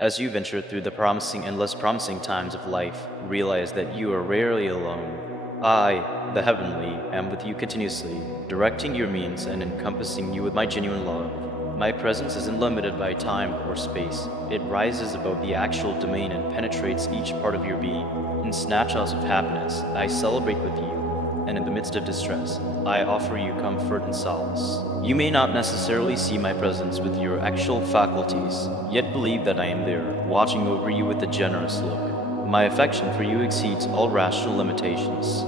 As you venture through the promising and less promising times of life, realize that you are rarely alone. I, the Heavenly, am with you continuously, directing your means and encompassing you with my genuine love. My presence isn't limited by time or space. It rises above the actual domain and penetrates each part of your being. In snapshots of happiness, I celebrate with you, and in the midst of distress, I offer you comfort and solace. You may not necessarily see my presence with your actual faculties, yet believe that I am there, watching over you with a generous look. My affection for you exceeds all rational limitations,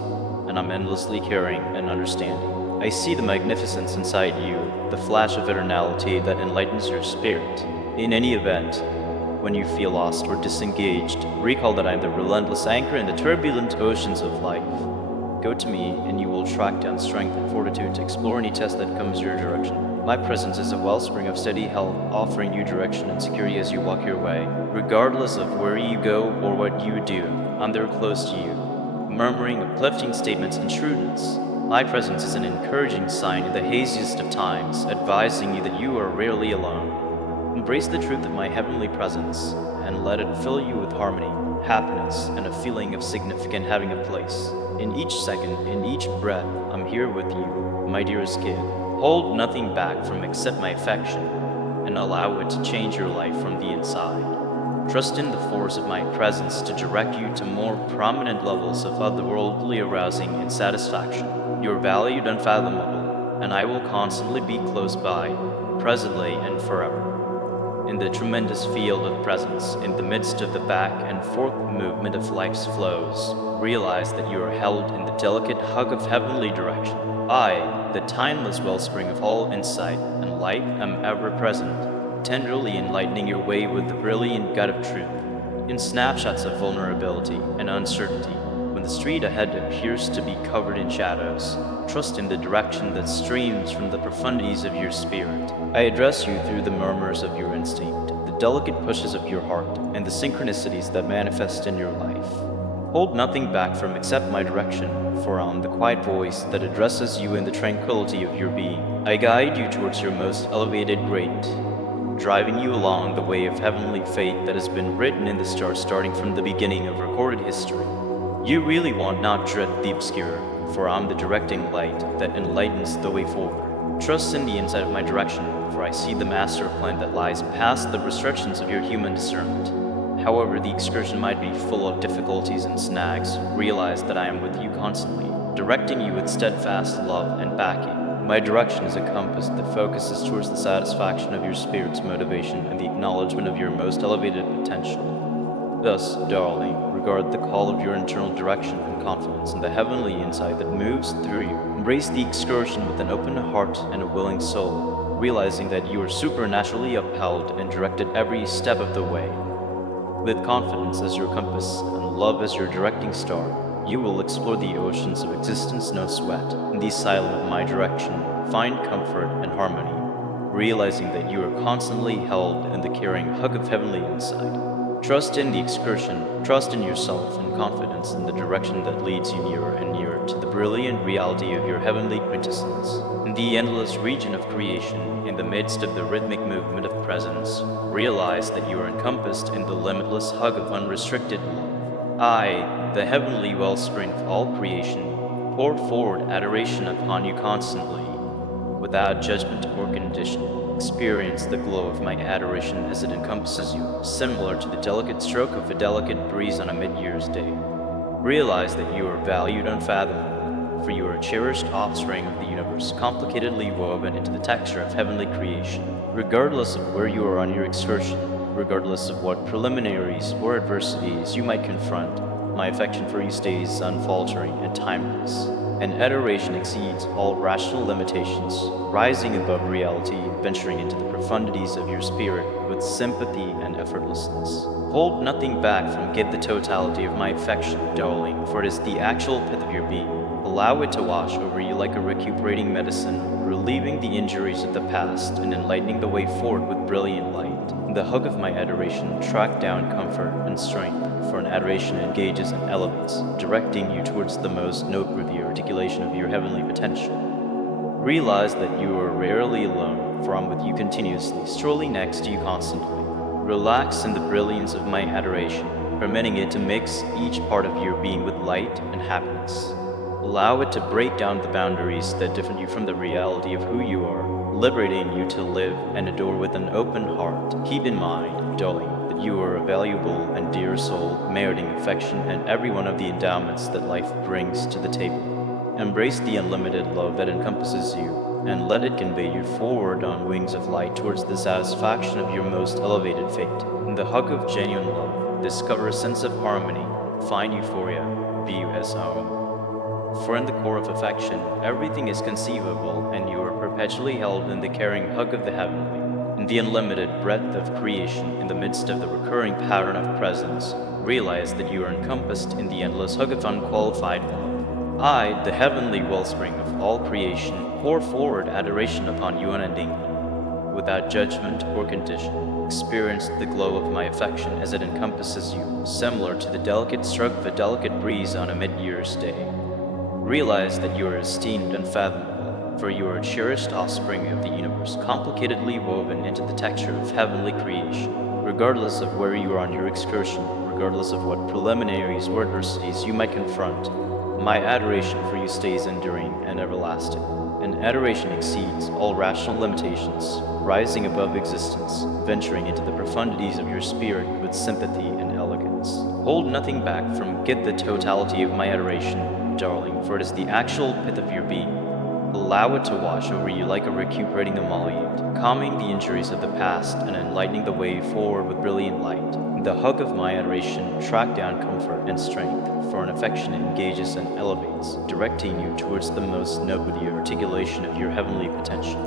and I'm endlessly caring and understanding. I see the magnificence inside you, the flash of eternality that enlightens your spirit. In any event, when you feel lost or disengaged, recall that I am the relentless anchor in the turbulent oceans of life. Go to me, and you will track down strength and fortitude to explore any test that comes your direction. My presence is a wellspring of steady health, offering you direction and security as you walk your way. Regardless of where you go or what you do, I'm there close to you, murmuring uplifting statements and shrewdness. My presence is an encouraging sign in the haziest of times, advising you that you are rarely alone. Embrace the truth of my heavenly presence, and let it fill you with harmony, happiness, and a feeling of significant having a place. In each second, in each breath, I'm here with you, my dearest kid. Hold nothing back from accept my affection, and allow it to change your life from the inside. Trust in the force of my presence to direct you to more prominent levels of otherworldly arousing and satisfaction. You're valued and unfathomable, and I will constantly be close by, presently and forever. In the tremendous field of presence, in the midst of the back and forth movement of life's flows, realize that you are held in the delicate hug of heavenly direction. I, the timeless wellspring of all insight and light, am ever present, tenderly enlightening your way with the brilliant guide of truth. In snapshots of vulnerability and uncertainty, when the street ahead appears to be covered in shadows, trust in the direction that streams from the profundities of your spirit. I address you through the murmurs of your instinct, the delicate pushes of your heart, and the synchronicities that manifest in your life. Hold nothing back from accept my direction, for I'm the quiet voice that addresses you in the tranquility of your being. I guide you towards your most elevated grade, driving you along the way of heavenly fate that has been written in the stars starting from the beginning of recorded history. You really want not dread the obscure, for I'm the directing light that enlightens the way forward. Trust in the insight of my direction, for I see the master plan that lies past the restrictions of your human discernment. However the excursion might be full of difficulties and snags, realize that I am with you constantly, directing you with steadfast love and backing. My direction is a compass that focuses towards the satisfaction of your spirit's motivation and the acknowledgement of your most elevated potential. Thus, darling, regard the call of your internal direction and confidence in the heavenly insight that moves through you. Embrace the excursion with an open heart and a willing soul, realizing that you are supernaturally upheld and directed every step of the way. With confidence as your compass and love as your directing star, you will explore the oceans of existence no sweat. In the asylum of my direction, find comfort and harmony, realizing that you are constantly held in the caring hug of heavenly insight. Trust in the excursion, trust in yourself, and confidence in the direction that leads you nearer and nearer to the brilliant reality of your heavenly quintessence. In the endless region of creation, in the midst of the rhythmic movement of presence, realize that you are encompassed in the limitless hug of unrestricted love. I, the heavenly wellspring of all creation, pour forward adoration upon you constantly, without judgment or condition. Experience the glow of my adoration as it encompasses you, similar to the delicate stroke of a delicate breeze on a mid-year's day. Realize that you are valued unfathomable, for you are a cherished offspring of the universe, complicatedly woven into the texture of heavenly creation. Regardless of where you are on your excursion, regardless of what preliminaries or adversities you might confront, my affection for you stays unfaltering and timeless. And adoration exceeds all rational limitations, rising above reality, venturing into the profundities of your spirit with sympathy and effortlessness. Hold nothing back from give the totality of my affection, darling, for it is the actual pith of your being. Allow it to wash over you like a recuperating medicine, relieving the injuries of the past and enlightening the way forward with brilliant light. In the hug of my adoration, track down comfort and strength, for an adoration engages and elevates, directing you towards the most noteworthy articulation of your heavenly potential. Realize that you are rarely alone, for I'm with you continuously, strolling next to you constantly. Relax in the brilliance of my adoration, permitting it to mix each part of your being with light and happiness. Allow it to break down the boundaries that different you from the reality of who you are, liberating you to live and adore with an open heart. Keep in mind, darling, that you are a valuable and dear soul, meriting affection and every one of the endowments that life brings to the table. Embrace the unlimited love that encompasses you, and let it convey you forward on wings of light towards the satisfaction of your most elevated fate. In the hug of genuine love, discover a sense of harmony, find euphoria, view as home. For in the core of affection, everything is conceivable, and you are perpetually held in the caring hug of the heavenly. In the unlimited breadth of creation, in the midst of the recurring pattern of presence, realize that you are encompassed in the endless hug of unqualified love. I, the heavenly wellspring of all creation, pour forward adoration upon you unendingly, without judgment or condition. Experience the glow of my affection as it encompasses you, similar to the delicate stroke of a delicate breeze on a mid-year's day. Realize that you are esteemed and fathomable, for you are a cherished offspring of the universe, complicatedly woven into the texture of heavenly creation. Regardless of where you are on your excursion, regardless of what preliminaries or adversities you might confront, my adoration for you stays enduring and everlasting. And adoration exceeds all rational limitations, rising above existence, venturing into the profundities of your spirit with sympathy and elegance. Hold nothing back from get the totality of my adoration, darling, for it is the actual pith of your being. Allow it to wash over you like a recuperating emollient, calming the injuries of the past and enlightening the way forward with brilliant light. The hug of my adoration track down comfort and strength, for an affection engages and elevates, directing you towards the most noteworthy articulation of your heavenly potential.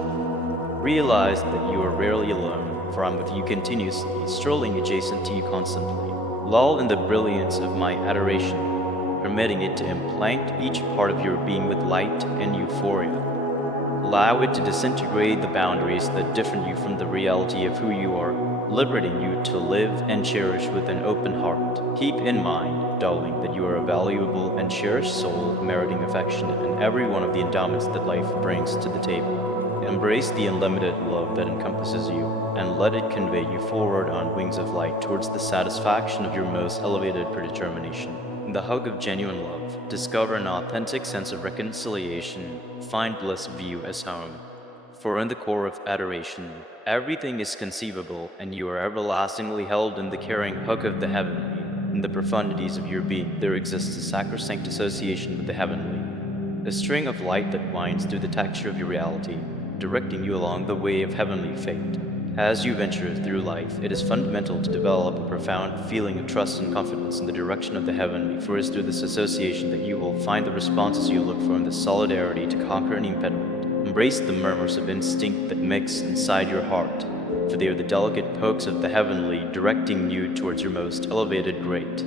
Realize that you are rarely alone, for I'm with you continuously, strolling adjacent to you constantly. Lull in the brilliance of my adoration, permitting it to implant each part of your being with light and euphoria. Allow it to disintegrate the boundaries that different you from the reality of who you are, liberating you to live and cherish with an open heart. Keep in mind, darling, that you are a valuable and cherished soul, meriting affection and every one of the endowments that life brings to the table. Embrace the unlimited love that encompasses you, and let it convey you forward on wings of light towards the satisfaction of your most elevated predetermination. In the hug of genuine love, discover an authentic sense of reconciliation, find bliss view as home. For in the core of adoration, everything is conceivable, and you are everlastingly held in the caring hug of the heavenly. In the profundities of your being, there exists a sacrosanct association with the heavenly, a string of light that winds through the texture of your reality, directing you along the way of heavenly fate. As you venture through life, it is fundamental to develop a profound feeling of trust and confidence in the direction of the heavenly, for it is through this association that you will find the responses you look for in the solidarity to conquer any impediment. Embrace the murmurs of instinct that mix inside your heart, for they are the delicate pokes of the heavenly directing you towards your most elevated great.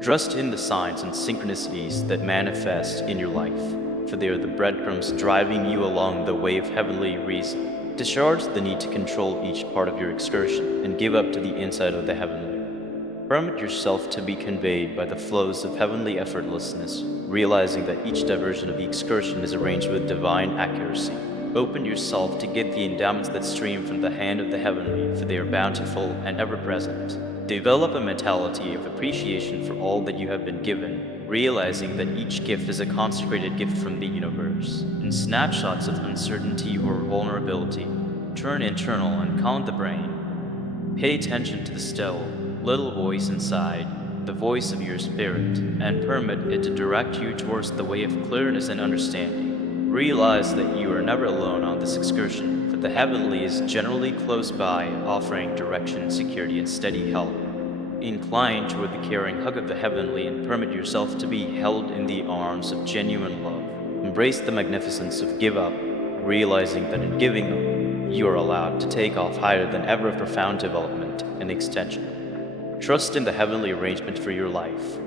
Trust in the signs and synchronicities that manifest in your life, for they are the breadcrumbs driving you along the way of heavenly reason. Discharge the need to control each part of your excursion and give up to the insight of the heavenly. Permit yourself to be conveyed by the flows of heavenly effortlessness, realizing that each diversion of the excursion is arranged with divine accuracy. Open yourself to get the endowments that stream from the hand of the heavenly, for they are bountiful and ever-present. Develop a mentality of appreciation for all that you have been given, realizing that each gift is a consecrated gift from the universe. In snapshots of uncertainty or vulnerability, turn internal and calm the brain. Pay attention to the still, little voice inside, the voice of your spirit, and permit it to direct you towards the way of clearness and understanding. Realize that you are never alone on this excursion, for the heavenly is generally close by, offering direction, security, and steady help. Incline toward the caring hug of the heavenly and permit yourself to be held in the arms of genuine love. Embrace the magnificence of give up, realizing that in giving up, you are allowed to take off higher than ever of profound development and extension. Trust in the heavenly arrangement for your life,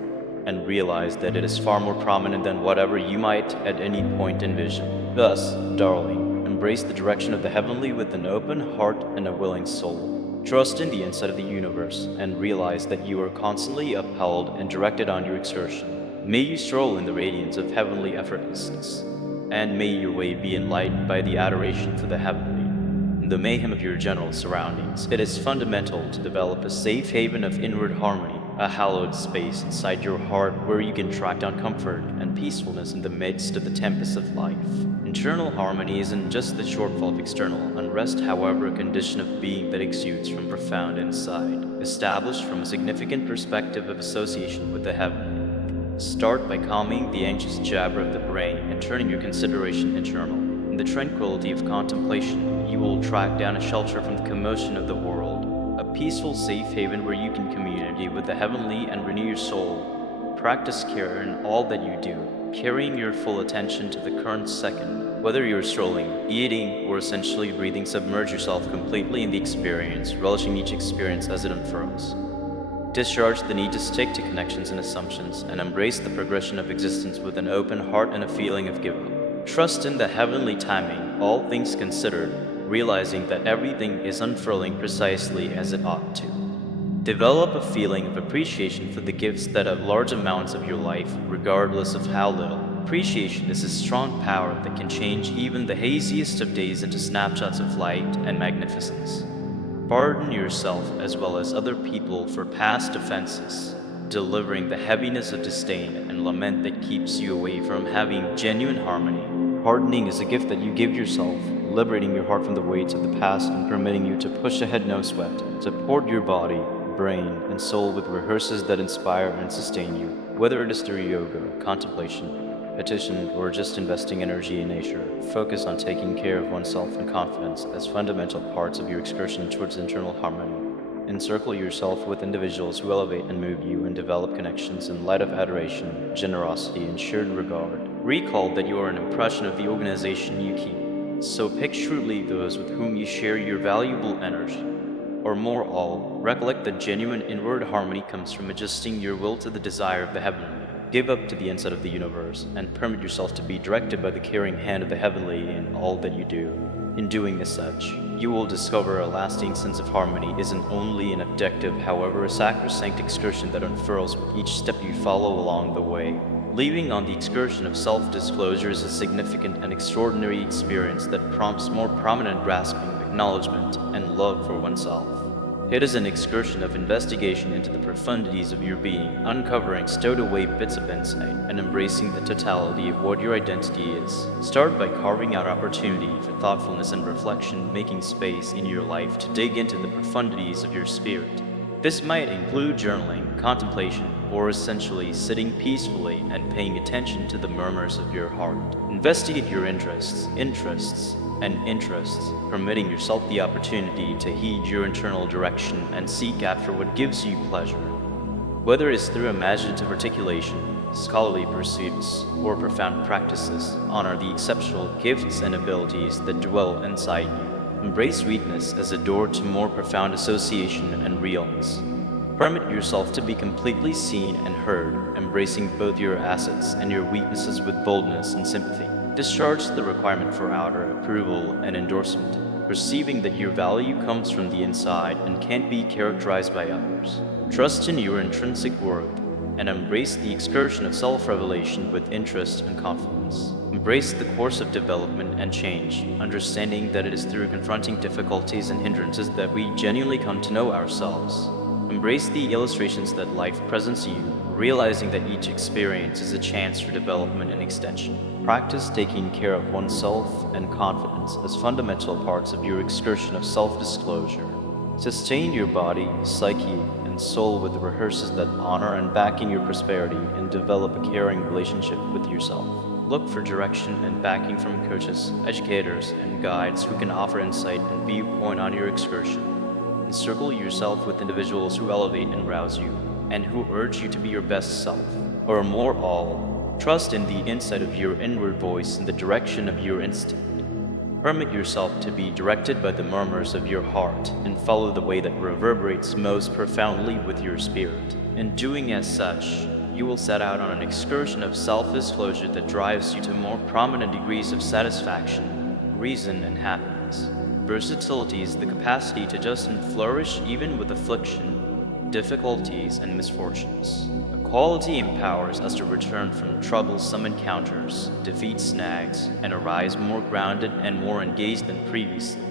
and realize that it is far more prominent than whatever you might at any point envision. Thus, darling, embrace the direction of the heavenly with an open heart and a willing soul. Trust in the insight of the universe, and realize that you are constantly upheld and directed on your excursion. May you stroll in the radiance of heavenly effortlessness, and may your way be enlightened by the adoration for the heavenly. in the mayhem of your general surroundings. It is fundamental to develop a safe haven of inward harmony, a hallowed space inside your heart where you can track down comfort and peacefulness in the midst of the tempest of life. Internal harmony isn't just the shortfall of external unrest, however, a condition of being that exudes from profound inside, established from a significant perspective of association with the heavenly. Start by calming the anxious jabber of the brain and turning your consideration internal. In the tranquility of contemplation, you will track down a shelter from the commotion of the world, a peaceful safe haven where you can communicate with the heavenly and renew your soul. Practice care in all that you do, carrying your full attention to the current second. Whether you're strolling, eating, or essentially breathing, submerge yourself completely in the experience, relishing each experience as it unfurls. Discharge the need to stick to connections and assumptions, and embrace the progression of existence with an open heart and a feeling of give up. Trust in the heavenly timing, all things considered, realizing that everything is unfurling precisely as it ought to. Develop a feeling of appreciation for the gifts that have large amounts of your life, regardless of how little. Appreciation is a strong power that can change even the haziest of days into snapshots of light and magnificence. Pardon yourself as well as other people for past offenses, delivering the heaviness of disdain and lament that keeps you away from having genuine harmony. Pardoning is a gift that you give yourself, liberating your heart from the weights of the past and permitting you to push ahead no sweat. Support your body, brain, and soul with rehearsals that inspire and sustain you, whether it is through yoga, contemplation, petition, or just investing energy in nature. Focus on taking care of oneself and confidence as fundamental parts of your excursion towards internal harmony. Encircle yourself with individuals who elevate and move you and develop connections in light of adoration, generosity, and shared regard. Recall that you are an impression of the organization you keep, so pick shrewdly those with whom you share your valuable energy. Or more all, recollect that genuine inward harmony comes from adjusting your will to the desire of the heavenly. Give up to the insight of the universe, and permit yourself to be directed by the caring hand of the heavenly in all that you do. In doing as such, you will discover a lasting sense of harmony isn't only an objective, however a sacrosanct excursion that unfurls with each step you follow along the way. Leaving on the excursion of self-disclosure is a significant and extraordinary experience that prompts more prominent grasping, acknowledgement, and love for oneself. It is an excursion of investigation into the profundities of your being, uncovering stowed away bits of insight, and embracing the totality of what your identity is. Start by carving out opportunity for thoughtfulness and reflection, making space in your life to dig into the profundities of your spirit. This might include journaling, contemplation, or essentially sitting peacefully and paying attention to the murmurs of your heart. Investigate your interests, permitting yourself the opportunity to heed your internal direction and seek after what gives you pleasure. Whether it's through imaginative articulation, scholarly pursuits, or profound practices, honor the exceptional gifts and abilities that dwell inside you. Embrace weakness as a door to more profound association and realness. Permit yourself to be completely seen and heard, embracing both your assets and your weaknesses with boldness and sympathy. Discharge the requirement for outer approval and endorsement, perceiving that your value comes from the inside and can't be characterized by others. Trust in your intrinsic worth and embrace the excursion of self-revelation with interest and confidence. Embrace the course of development and change, understanding that it is through confronting difficulties and hindrances that we genuinely come to know ourselves. Embrace the illustrations that life presents you, realizing that each experience is a chance for development and extension. Practice taking care of oneself and confidence as fundamental parts of your excursion of self-disclosure. Sustain your body, psyche, and soul with rehearsals that honor and back in your prosperity and develop a caring relationship with yourself. Look for direction and backing from coaches, educators, and guides who can offer insight and viewpoint on your excursion. Encircle yourself with individuals who elevate and rouse you, and who urge you to be your best self. Or more all, trust in the insight of your inward voice and the direction of your instinct. Permit yourself to be directed by the murmurs of your heart and follow the way that reverberates most profoundly with your spirit. In doing as such, you will set out on an excursion of self-disclosure that drives you to more prominent degrees of satisfaction, reason, and happiness. Versatility is the capacity to just and flourish even with affliction, difficulties, and misfortunes. A quality empowers us to return from troublesome encounters, defeat snags, and arise more grounded and more engaged than previously.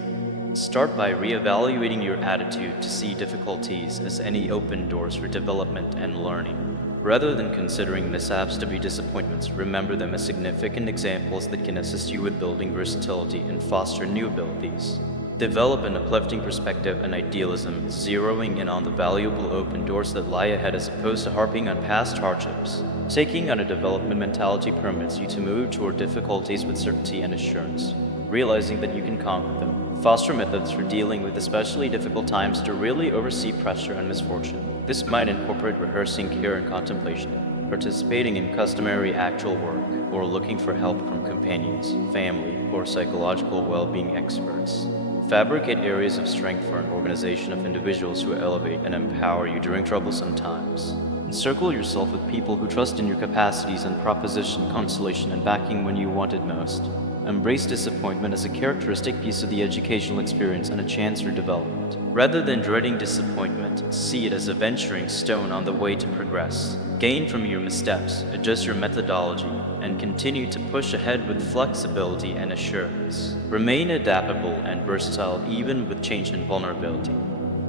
Start by reevaluating your attitude to see difficulties as any open doors for development and learning. Rather than considering mishaps to be disappointments, remember them as significant examples that can assist you with building versatility and foster new abilities. Develop an uplifting perspective and idealism, zeroing in on the valuable open doors that lie ahead as opposed to harping on past hardships. Taking on a development mentality permits you to move toward difficulties with certainty and assurance, realizing that you can conquer them. Foster methods for dealing with especially difficult times to really oversee pressure and misfortune. This might incorporate rehearsing care and contemplation, participating in customary actual work, or looking for help from companions, family, or psychological well-being experts. Fabricate areas of strength for an organization of individuals who elevate and empower you during troublesome times. Encircle yourself with people who trust in your capacities and proposition consolation and backing when you want it most. Embrace disappointment as a characteristic piece of the educational experience and a chance for development. Rather than dreading disappointment, see it as a venturing stone on the way to progress. Gain from your missteps, adjust your methodology, and continue to push ahead with flexibility and assurance. Remain adaptable and versatile even with change and vulnerability.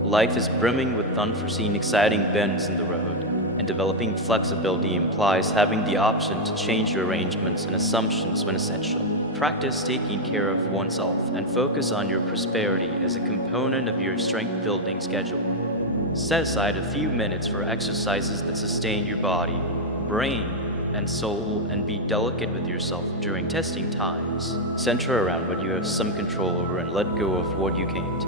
Life is brimming with unforeseen exciting bends in the road, and developing flexibility implies having the option to change your arrangements and assumptions when essential. Practice taking care of oneself and focus on your prosperity as a component of your strength-building schedule. Set aside a few minutes for exercises that sustain your body, brain, and soul, and be delicate with yourself during testing times. Center around what you have some control over and let go of what you can't.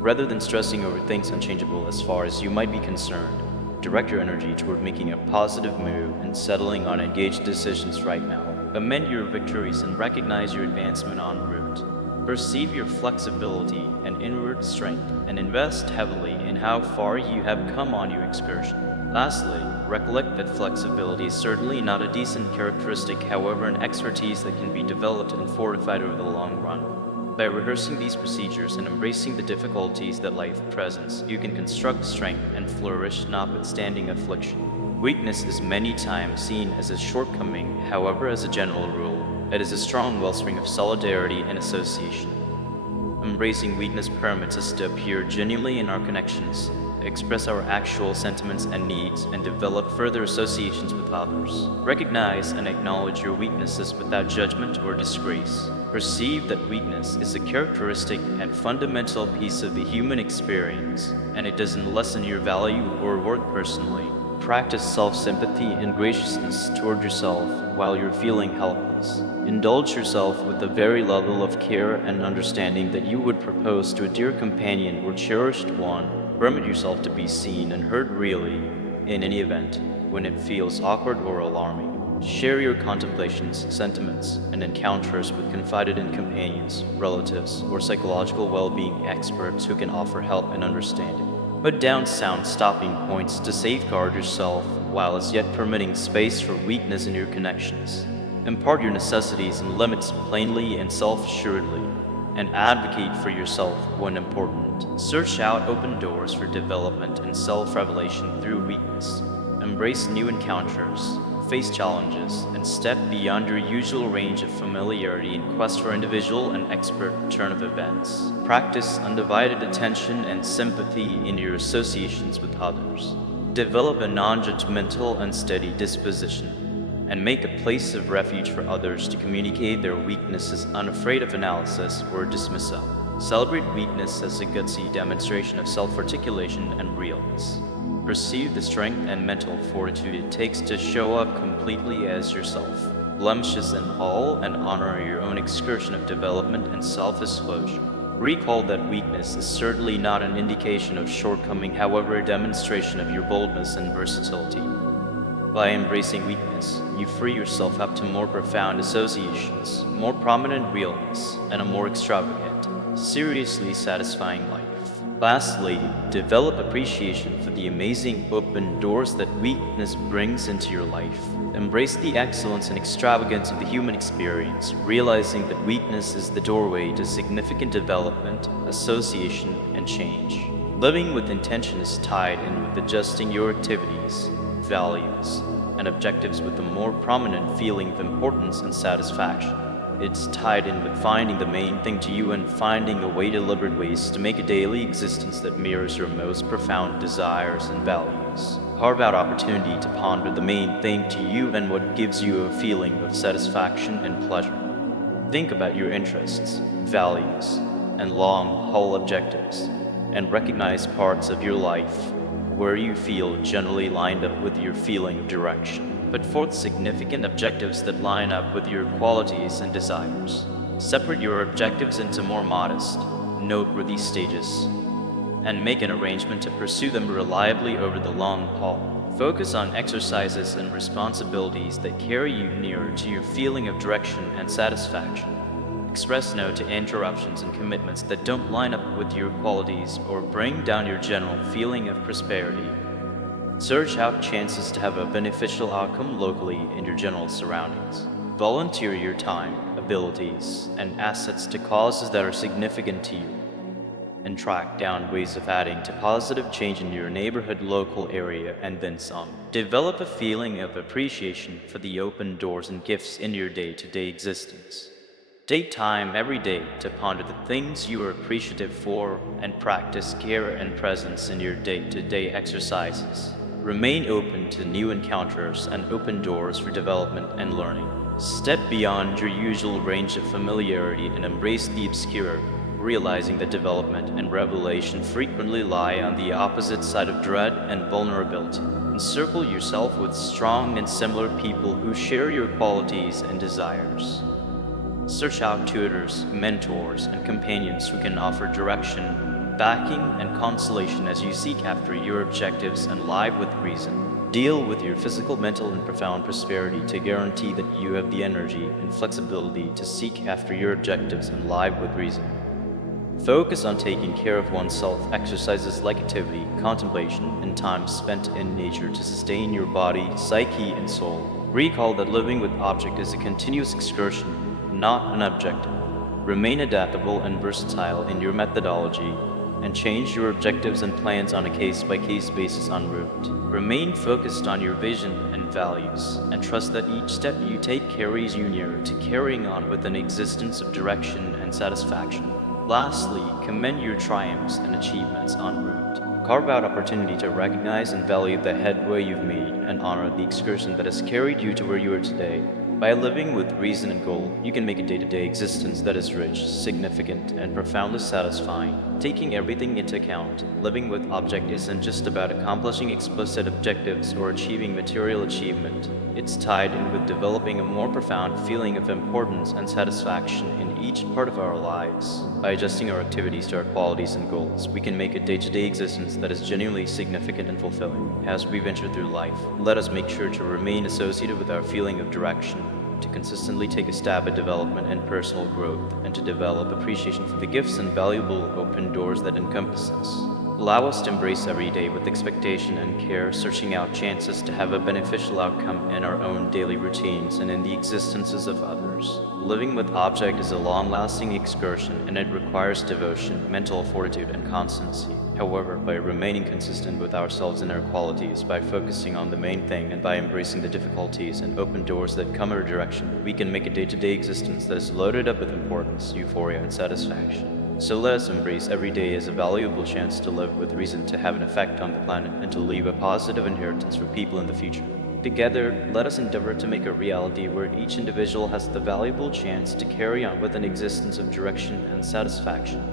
Rather than stressing over things unchangeable as far as you might be concerned, direct your energy toward making a positive move and settling on engaged decisions right now. Amend your victories and recognize your advancement en route. Perceive your flexibility and inward strength and invest heavily in how far you have come on your excursion. Lastly, recollect that flexibility is certainly not a decent characteristic, however an expertise that can be developed and fortified over the long run. By rehearsing these procedures and embracing the difficulties that life presents, you can construct strength and flourish notwithstanding affliction. Weakness is many times seen as a shortcoming, however, as a general rule, it is a strong wellspring of solidarity and association. Embracing weakness permits us to appear genuinely in our connections, express our actual sentiments and needs, and develop further associations with others. Recognize and acknowledge your weaknesses without judgment or disgrace. Perceive that weakness is a characteristic and fundamental piece of the human experience, and it doesn't lessen your value or worth personally. Practice self-sympathy and graciousness toward yourself while you're feeling helpless. Indulge yourself with the very level of care and understanding that you would propose to a dear companion or cherished one. Permit yourself to be seen and heard really, in any event, when it feels awkward or alarming. Share your contemplations, sentiments, and encounters with confided-in companions, relatives, or psychological well-being experts who can offer help and understanding. Put down sound stopping points to safeguard yourself while as yet permitting space for weakness in your connections. Impart your necessities and limits plainly and self-assuredly, and advocate for yourself when important. Search out open doors for development and self-revelation through weakness. Embrace new encounters, face challenges, and step beyond your usual range of familiarity in quest for individual and expert turn of events. Practice undivided attention and sympathy in your associations with others. Develop a non-judgmental and steady disposition, and make a place of refuge for others to communicate their weaknesses unafraid of analysis or dismissal. Celebrate weakness as a gutsy demonstration of self-articulation and realness. Perceive the strength and mental fortitude it takes to show up completely as yourself, blemishes and all, and honor your own excursion of development and self-disclosure. Recall that weakness is certainly not an indication of shortcoming, however a demonstration of your boldness and versatility. By embracing weakness, you free yourself up to more profound associations, more prominent realness, and a more extravagant, seriously satisfying life. Lastly, develop appreciation for the amazing open doors that weakness brings into your life. Embrace the excellence and extravagance of the human experience, realizing that weakness is the doorway to significant development, association, and change. Living with intention is tied in with adjusting your activities, values, and objectives with a more prominent feeling of importance and satisfaction. It's tied in with finding the main thing to you and finding a way to liberate ways to make a daily existence that mirrors your most profound desires and values. Carve out opportunity to ponder the main thing to you and what gives you a feeling of satisfaction and pleasure. Think about your interests, values, and long-haul objectives, and recognize parts of your life where you feel generally lined up with your feeling of direction. Put forth significant objectives that line up with your qualities and desires. Separate your objectives into more modest, noteworthy stages, and make an arrangement to pursue them reliably over the long haul. Focus on exercises and responsibilities that carry you nearer to your feeling of direction and satisfaction. Express no to interruptions and commitments that don't line up with your qualities or bring down your general feeling of prosperity. Search out chances to have a beneficial outcome locally in your general surroundings. Volunteer your time, abilities, and assets to causes that are significant to you, and track down ways of adding to positive change in your neighborhood, local area, and then some. Develop a feeling of appreciation for the open doors and gifts in your day-to-day existence. Take time every day to ponder the things you are appreciative for and practice care and presence in your day-to-day exercises. Remain open to new encounters and open doors for development and learning. Step beyond your usual range of familiarity and embrace the obscure, realizing that development and revelation frequently lie on the opposite side of dread and vulnerability. Encircle yourself with strong and similar people who share your qualities and desires. Search out tutors, mentors, and companions who can offer direction, backing, and consolation as you seek after your objectives and live with reason. Deal with your physical, mental, and profound prosperity to guarantee that you have the energy and flexibility to seek after your objectives and live with reason. Focus on taking care of oneself, exercises like activity, contemplation, and time spent in nature to sustain your body, psyche, and soul. Recall that living with object is a continuous excursion, not an objective. Remain adaptable and versatile in your methodology, and change your objectives and plans on a case-by-case basis en route. Remain focused on your vision and values, and trust that each step you take carries you nearer to carrying on with an existence of direction and satisfaction. Lastly, commend your triumphs and achievements en route. Carve out opportunity to recognize and value the headway you've made and honor the excursion that has carried you to where you are today. By living with reason and goal, you can make a day-to-day existence that is rich, significant, and profoundly satisfying. Taking everything into account, living with object isn't just about accomplishing explicit objectives or achieving material achievement. It's tied in with developing a more profound feeling of importance and satisfaction in each part of our lives. By adjusting our activities to our qualities and goals, we can make a day-to-day existence that is genuinely significant and fulfilling. As we venture through life, let us make sure to remain associated with our feeling of direction, to consistently take a stab at development and personal growth, and to develop appreciation for the gifts and valuable open doors that encompass us. Allow us to embrace every day with expectation and care, searching out chances to have a beneficial outcome in our own daily routines and in the existences of others. Living with object is a long-lasting excursion, and it requires devotion, mental fortitude, and constancy. However, by remaining consistent with ourselves and our qualities, by focusing on the main thing, and by embracing the difficulties and open doors that come our direction, we can make a day-to-day existence that is loaded up with importance, euphoria, and satisfaction. So let us embrace every day as a valuable chance to live with reason, to have an effect on the planet, and to leave a positive inheritance for people in the future. Together, let us endeavor to make a reality where each individual has the valuable chance to carry on with an existence of direction and satisfaction.